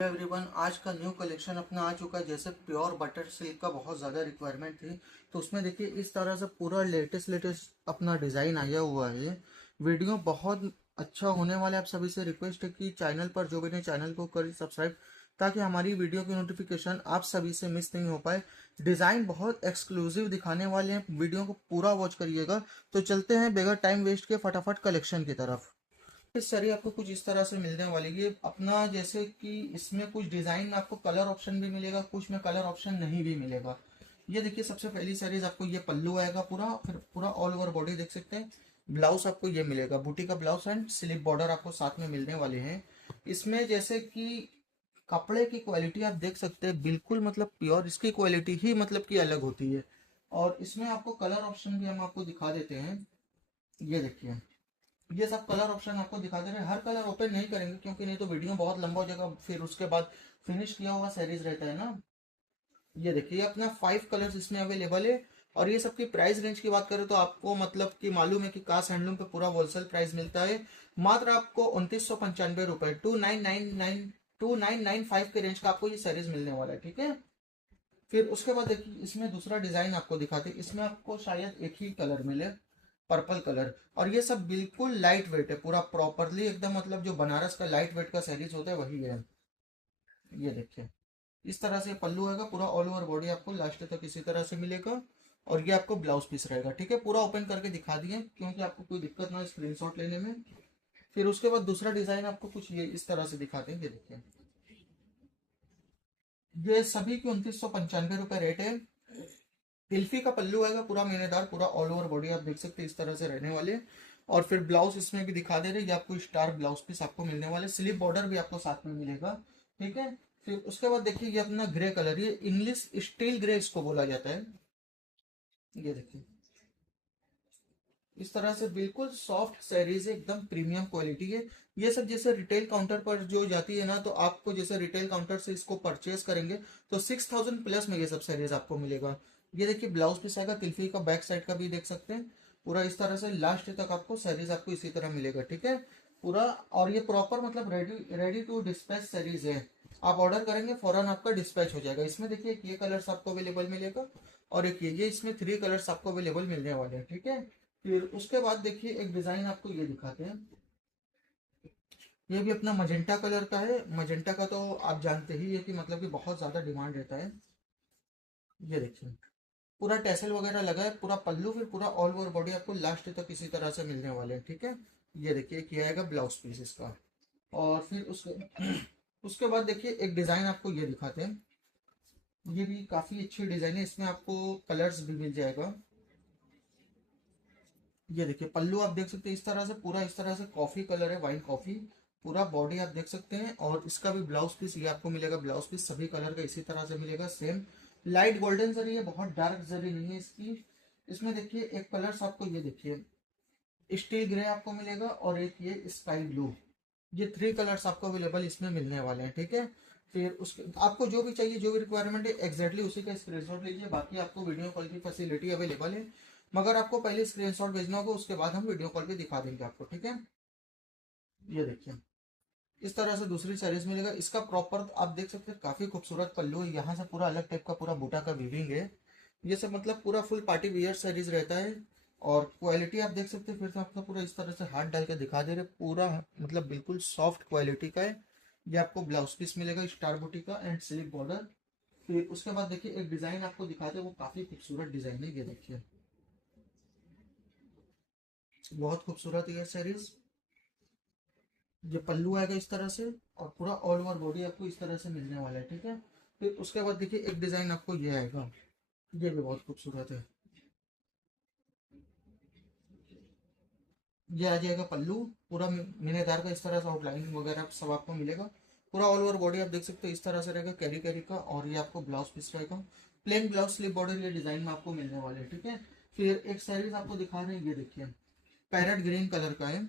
Everyone, आज का new collection अपना आ चुका है। जैसे प्योर बटर सिल्क का बहुत ज़्यादा रिक्वायरमेंट थी, तो उसमें देखिए इस तरह से पूरा लेटेस्ट लेटेस्ट अपना डिज़ाइन आया हुआ है। वीडियो बहुत अच्छा होने वाला है। आप सभी से रिक्वेस्ट है कि चैनल पर जो भी चैनल को करें सब्सक्राइब, ताकि हमारी वीडियो की नोटिफिकेशन आप सभी से मिस नहीं हो पाए। डिज़ाइन बहुत एक्सक्लूसिव दिखाने वाले हैं, वीडियो को पूरा वॉच करिएगा। तो चलते हैं बगैर टाइम वेस्ट के फटाफट कलेक्शन की तरफ। इस साड़ी आपको कुछ इस तरह से मिलने वाली है अपना। जैसे कि इसमें कुछ डिजाइन में आपको कलर ऑप्शन भी मिलेगा, कुछ में कलर ऑप्शन नहीं भी मिलेगा। ये देखिए, सबसे पहली साड़ीज आपको ये पल्लू आएगा पूरा, फिर पूरा ऑल ओवर बॉडी देख सकते हैं। ब्लाउज आपको ये मिलेगा, बूटी का ब्लाउज एंड स्लिप बॉर्डर आपको साथ में मिलने वाले हैं। इसमें जैसे कि कपड़े की क्वालिटी आप देख सकते हैं, बिल्कुल मतलब प्योर, इसकी क्वालिटी ही मतलब कि अलग होती है। और इसमें आपको कलर ऑप्शन भी हम आपको दिखा देते हैं। ये देखिए, ये सब कलर ऑप्शन आपको दिखा दे रहे हैं। हर कलर ओपन नहीं करेंगे क्योंकि नहीं तो वीडियो बहुत लंबा हो जाएगा, फिर उसके बाद फिनिश किया हुआ सीरीज रहता है ना। ये देखिए, अपना 5 कलर्स इसमें अवेलेबल है। और ये सबकी प्राइस रेंज की बात करें तो आपको मतलब कि मालूम है कि कास हैंडलूम पे पूरा होलसेल प्राइस मिलता है। मात्र आपको 2995 रुपए, 2995 के रेंज का आपको ये सीरीज मिलने वाला है। ठीक है, फिर उसके बाद देखिए इसमें दूसरा डिजाइन आपको दिखाते हैं। इसमें आपको शायद एक ही कलर मिले, पर्पल कलर। और ये सब बिल्कुल लाइट वेट है, पूरा प्रॉपरली एकदम, मतलब जो बनारस का लाइट वेट का सैरीज होता है वही है। ये देखिए, इस तरह से पल्लू आएगा, पूरा ऑल ओवर बॉडी आपको लास्ट तक इसी तरह से मिलेगा। और ये आपको ब्लाउज पीस रहेगा। ठीक है, पूरा ओपन करके दिखा दिए क्योंकि आपको कोई दिक्कत ना हो स्क्रीनशॉट लेने में। फिर उसके बाद दूसरा डिजाइन आपको कुछ ये इस तरह से दिखाते हैं। ये देखिए, ये सभी की 2995 रुपए रेट है। तिल्फी का पल्लू आएगा पूरा महीनेदार, पूरा ऑल ओवर बॉडी आप देख सकते हैं इस तरह से रहने वाले। और फिर ब्लाउज इसमें भी दिखा दे रहे हैं, ये आपको स्टार ब्लाउज पीस आपको मिलने वाले, स्लीव बॉर्डर भी आपको साथ में मिलेगा। ठीक है, फिर उसके बाद देखिए ये अपना ग्रे कलर, ये इंग्लिश स्टील ग्रे इसको बोला जाता है। ये देखिए, इस तरह से बिल्कुल सॉफ्ट सैरीज है, एकदम प्रीमियम क्वालिटी है। ये सब जैसे रिटेल काउंटर पर जो जाती है ना, तो आपको जैसे रिटेल काउंटर से इसको परचेज करेंगे तो 6000 प्लस में ये सब सैरीज आपको मिलेगा। ये देखिए, ब्लाउज पीस आएगा, तिल्फी का बैक साइड का भी देख सकते हैं। पूरा इस तरह से लास्ट तक आपको सैरीज आपको इसी तरह मिलेगा। ठीक है, पूरा। और ये प्रॉपर मतलब ready ready to dispatch series है। आप ऑर्डर करेंगे फौरन आपका डिस्पैच हो जाएगा। इसमें देखिए एक ये कलर्स आपको अवेलेबल मिलेगा, और एक ये इसमें 3 कलर्स आपको अवेलेबल मिलने वाले हैं। ठीक है, फिर उसके बाद देखिए एक डिजाइन आपको ये दिखाते हैं। ये भी अपना मजेंटा कलर का है। मजेंटा का तो आप जानते ही है कि मतलब कि बहुत ज्यादा डिमांड रहता है। ये देखिए, पूरा टैसल वगैरह लगा है, पूरा पल्लू, फिर पूरा ऑल ओवर बॉडी आपको लास्ट तक इसी तरह से मिलने वाले हैं। ठीक है, ये देखिए किया आएगा ब्लाउज पीस इसका। और फिर उसके उसके बाद देखिए एक डिजाइन आपको ये दिखाते हैं। ये भी काफी अच्छी डिजाइन है, इसमें आपको कलर्स भी मिल जाएगा। ये देखिए, पल्लू आप देख सकते हैं इस तरह से, पूरा इस तरह से कॉफी कलर है, वाइन कॉफी। पूरा बॉडी आप देख सकते हैं, और इसका भी ब्लाउज पीस ये आपको मिलेगा। ब्लाउज पीस सभी कलर का इसी तरह से मिलेगा, सेम लाइट गोल्डन जरी है, बहुत डार्क जरी नहीं है इसकी। इसमें देखिए एक कलर्स आपको ये देखिए स्टील ग्रे आपको मिलेगा, और एक ये स्काई ब्लू। ये 3 कलर्स आपको अवेलेबल इसमें मिलने वाले हैं। ठीक है, फिर उसके आपको जो भी चाहिए, जो भी रिक्वायरमेंट है एग्जैक्टली उसी का स्क्रीनशॉट लीजिए। बाकी आपको वीडियो कॉल की फैसिलिटी अवेलेबल है, मगर आपको पहले स्क्रीनशॉट भेजना होगा, उसके बाद हम वीडियो कॉल पे दिखा देंगे आपको। ठीक है, ये देखिए, इस तरह से दूसरी साइज मिलेगा। इसका प्रॉपर आप देख सकते हैं, काफी खूबसूरत पल्लू है, यहाँ से पूरा अलग टाइप का पूरा बूटा का वीविंग है। ये सब मतलब पूरा फुल पार्टी वियर साइज रहता है। और क्वालिटी आप देख सकते हैं, फिर से आपको पूरा इस तरह से हाथ डाल के दिखा दे रहे, पूरा मतलब बिल्कुल सॉफ्ट क्वालिटी का है। ये आपको ब्लाउज पीस मिलेगा स्टार बूटी का एंड स्लीव बॉर्डर। फिर उसके बाद देखिए एक डिजाइन आपको दिखाते हैं, वो काफी खूबसूरत डिजाइन है। ये देखिए, बहुत खूबसूरत है ये साड़ीज। ये पल्लू आएगा इस तरह से, और पूरा ऑल ओवर बॉडी आपको इस तरह से मिलने वाला है। ठीक है, फिर उसके बाद देखिए एक डिजाइन आपको ये आएगा, ये भी बहुत खूबसूरत है। ये आ जाएगा पल्लू, पूरा मीनेदार का इस तरह से आउटलाइन वगैरह सब आपको मिलेगा। पूरा ऑल ओवर बॉडी आप देख सकते हो इस तरह से रहेगा, कैरी कैरी का। और ये आपको ब्लाउज पीस रहेगा, प्लेन ब्लाउज स्लीव बॉर्डर ये डिजाइन में आपको मिलने वाले हैं। ठीक है, फिर एक साइज आपको दिखा रहे हैं, ये देखिए पैरेट ग्रीन कलर का है।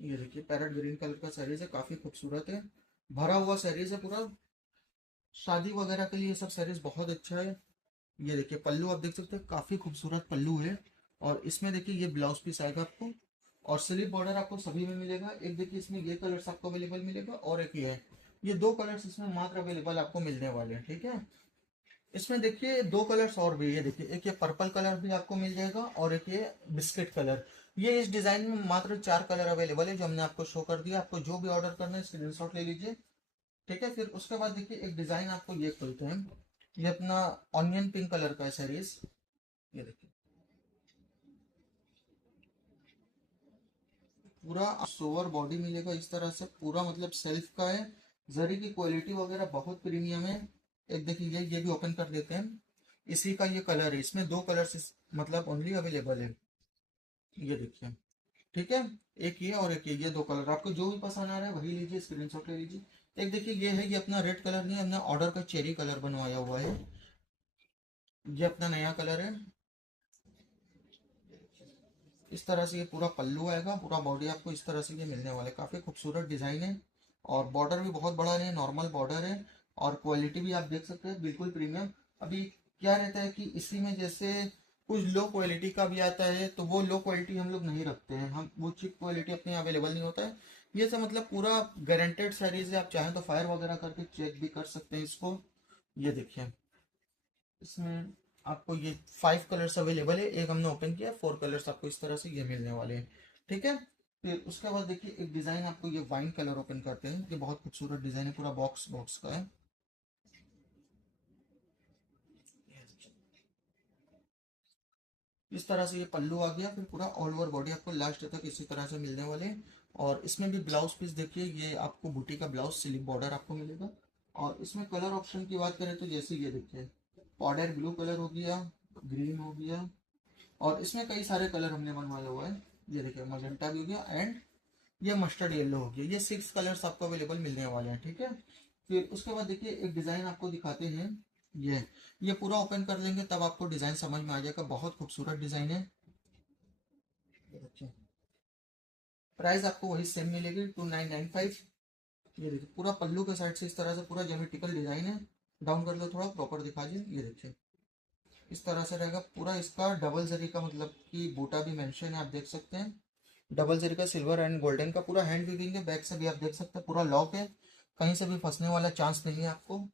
ये देखिए पैरेट ग्रीन कलर का साड़ीज है, काफी खूबसूरत है, भरा हुआ साड़ीज है पूरा। शादी वगैरह के लिए ये सब साड़ीज बहुत अच्छा है। ये देखिए पल्लू आप देख सकते हैं, काफी खूबसूरत पल्लू है। और इसमें देखिए ये ब्लाउज पीस आएगा आपको, और स्लीव बॉर्डर आपको सभी में मिलेगा। एक देखिए इसमें ये कलर्स आपको अवेलेबल मिलेगा, और एक ये है। ये दो कलर्स इसमें मात्र अवेलेबल आपको मिलने वाले हैं, ठीक है। इसमें देखिए दो कलर्स और भी, ये देखिए एक ये पर्पल कलर भी आपको मिल जाएगा और एक ये बिस्किट कलर। ये इस डिजाइन में मात्र चार कलर अवेलेबल है जो हमने आपको शो कर दिया। आपको जो भी ऑर्डर करना है स्क्रीनशॉट ले लीजिए, ठीक है। फिर उसके बाद देखिए एक डिजाइन आपको ये खोलते हैं, ये अपना ऑनियन पिंक कलर का है सैरीज। ये देखिए पूरा सोवर बॉडी मिलेगा इस तरह से, पूरा मतलब सेल्फ का है। जरी की क्वालिटी वगैरह बहुत प्रीमियम है। एक देखिए ये भी ओपन कर देते हैं। इसी का ये कलर है, इसमें दो कलर मतलब ओनली अवेलेबल है। ये देखिए, ठीक है। एक ये और एक ये दो कलर, आपको जो भी पसंद आ रहा है वही लीजिए, स्क्रीनशॉट ले लीजिए। एक देखिए ये है, ये अपना रेड कलर नहीं, हमने ऑर्डर का चेरी कलर बनवाया हुआ है। ये अपना नया कलर है। इस तरह से ये पूरा पल्लू आएगा, पूरा बॉडी आपको इस तरह से ये मिलने वाला है। काफी खूबसूरत डिजाइन है और बॉर्डर भी बहुत बड़ा नहीं है, नॉर्मल बॉर्डर है। और क्वालिटी भी आप देख सकते हैं बिल्कुल प्रीमियम। अभी क्या रहता है कि इसी में जैसे कुछ लो क्वालिटी का भी आता है, तो वो लो क्वालिटी हम लोग नहीं रखते हैं, हम वो चीप क्वालिटी अपने अवेलेबल नहीं होता है। ये सब मतलब पूरा गारंटेड साइज है, आप चाहें तो फायर वगैरह करके चेक भी कर सकते हैं इसको। ये देखिए इसमें आपको ये 5 कलर्स अवेलेबल है, एक हमने ओपन किया, 4 कलर्स आपको इस तरह से ये मिलने वाले हैं, ठीक है। फिर उसके बाद देखिए एक डिजाइन आपको ये वाइन कलर ओपन करते हैं, ये बहुत खूबसूरत डिजाइन है, पूरा बॉक्स बॉक्स का है। इस तरह से ये पल्लू आ गया, फिर पूरा ऑल ओवर बॉडी आपको लास्ट तक इसी तरह से मिलने वाले हैं। और इसमें भी ब्लाउज पीस देखिए, ये आपको बूटी का ब्लाउज स्लीव बॉर्डर आपको मिलेगा। और इसमें कलर ऑप्शन की बात करें तो जैसे ये देखिए पाउडर ब्लू कलर हो गया, ग्रीन हो गया, और इसमें कई सारे कलर हमने बनवाया हुआ है। ये देखिए मजेंटा भी हो गया एंड ये मस्टर्ड येलो हो गया। ये 6 कलर्स आपको अवेलेबल मिलने वाले हैं, ठीक है। फिर उसके बाद देखिए एक डिजाइन आपको दिखाते हैं। ये पूरा ओपन कर लेंगे तब आपको डिजाइन समझ में आ जाएगा, बहुत खूबसूरत डिजाइन है। ये देखिए प्राइस आपको वही सेम मिलेगी 2995। ये देखिए पूरा पल्लू के साइड से इस तरह से पूरा ज्योमेट्रिकल डिजाइन है। डाउन कर लो थोड़ा, प्रॉपर दिखा दिए। ये देखिए इस तरह से रहेगा पूरा, इसका डबल जरी का मतलब कि बूटा भी मेंशन है, आप देख सकते हैं। डबल जरी का सिल्वर एंड गोल्डन का पूरा हैंड वीविंग है, बैक से भी आप देख सकते हैं पूरा लॉक है, कहीं से भी फंसने वाला चांस नहीं है आपको।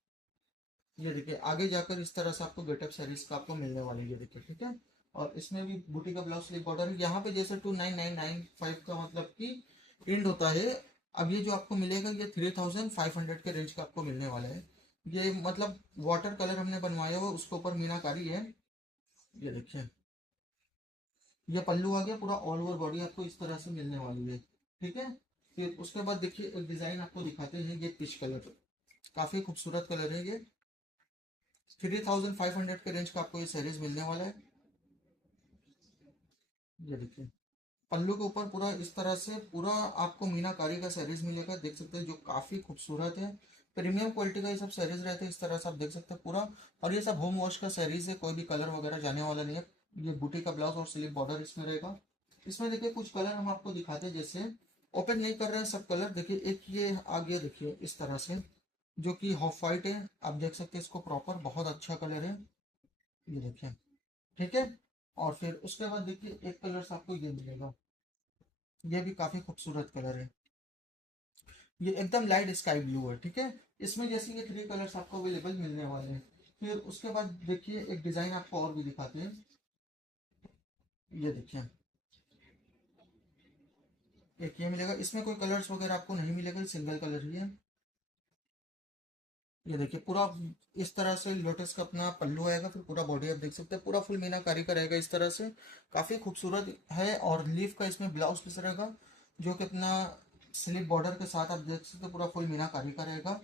ये देखिए आगे जाकर इस तरह से आपको गेटअप साइज का आपको मिलने वाली है, ये देखिए, ठीक है। और इसमें भी बूटी का ब्लाउज स्लीव बॉर्डर है, यहाँ पे जैसे 29995 का मतलब कि एंड होता है। अब ये जो आपको मिलेगा ये 3500 के रेंज का आपको मिलने वाला है। ये मतलब वाटर कलर हमने बनवाया हुआ, उसके ऊपर मीनाकारी है। ये देखिए ये पल्लू आ गया, पूरा ऑल ओवर बॉडी आपको इस तरह से मिलने वाली है, ठीक है। फिर उसके बाद देखिए एक डिजाइन आपको दिखाते हैं, ये पिच कलर, काफी खूबसूरत कलर है ये। 3500 के रेंज का आपको ये सैरीज मिलने वाला है। ये देखिए पल्लू के ऊपर पूरा इस तरह से पूरा आपको मीनाकारी का सैरीज मिलेगा, देख सकते हैं, जो काफी खूबसूरत है। प्रीमियम क्वालिटी का ये सब सैरीज रहते हैं, इस तरह से आप देख सकते हैं पूरा। और ये सब होम वॉश का सैरीज है, कोई भी कलर वगैरह जाने वाला नहीं है। ये बूटी का ब्लाउज और स्लीव बॉर्डर इसमें रहेगा। इसमें देखिए कुछ कलर हम आपको दिखाते हैं, जैसे ओपन नहीं कर रहे हैं सब कलर। देखिए एक ये आ गया, देखिए इस तरह से, जो कि ऑफ वाइट है, आप देख सकते हैं इसको प्रॉपर, बहुत अच्छा कलर है। ये देखिए, ठीक है। और फिर उसके बाद देखिए एक कलर आपको ये मिलेगा, ये भी काफी खूबसूरत कलर है, ये एकदम लाइट स्काई ब्लू है, ठीक है। इसमें जैसे ये 3 कलर्स आपको अवेलेबल मिलने वाले हैं। फिर उसके बाद देखिए एक डिजाइन आपको और भी दिखाते हैं। ये देखिए एक ये मिलेगा, इसमें कोई कलर्स वगैरह आपको नहीं मिलेगा, सिंगल कलर ही है। ये देखिए पूरा इस तरह से लोटस का अपना पल्लू आएगा, फिर पूरा बॉडी आप देख सकते हैं, पूरा फुल मीनाकारी का रहेगा इस तरह से, काफी खूबसूरत है। और लीफ का इसमें ब्लाउज पीस रहेगा, जो कि अपना स्लीव बॉर्डर के साथ आप देख सकते हैं, पूरा फुल मीनाकारी का रहेगा।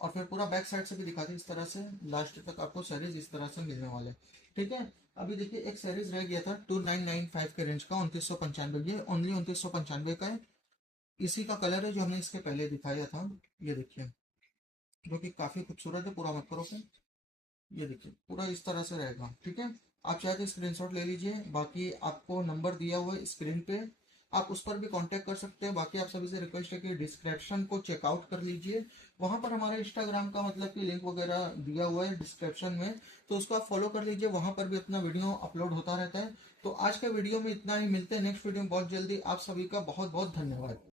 और फिर पूरा बैक साइड से भी दिखाते हैं इस तरह से, लास्ट तक आपको सैरीज इस तरह से मिलने वाले, ठीक है। अभी देखिए एक सैरीज रह गया था 2995 के रेंज का, 2995, ये ओनली 2995 का है। इसी का कलर है जो हमने इसके पहले दिखाया था। ये देखिए जो कि काफी खूबसूरत है, पूरा मत करो पे। ये देखिए पूरा इस तरह से रहेगा, ठीक है। आप चाहे तो स्क्रीनशॉट ले लीजिए, बाकी आपको नंबर दिया हुआ है स्क्रीन पे, आप उस पर भी कांटेक्ट कर सकते हैं। बाकी आप सभी से रिक्वेस्ट है कि डिस्क्रिप्शन को चेकआउट कर लीजिए, वहां पर हमारे इंस्टाग्राम का मतलब कि लिंक वगैरह दिया हुआ है डिस्क्रिप्शन में, तो उसको आप फॉलो कर लीजिए, वहां पर भी अपना वीडियो अपलोड होता रहता है। तो आज के वीडियो में इतना ही, मिलते हैं नेक्स्ट वीडियो में बहुत जल्दी। आप सभी का बहुत बहुत धन्यवाद।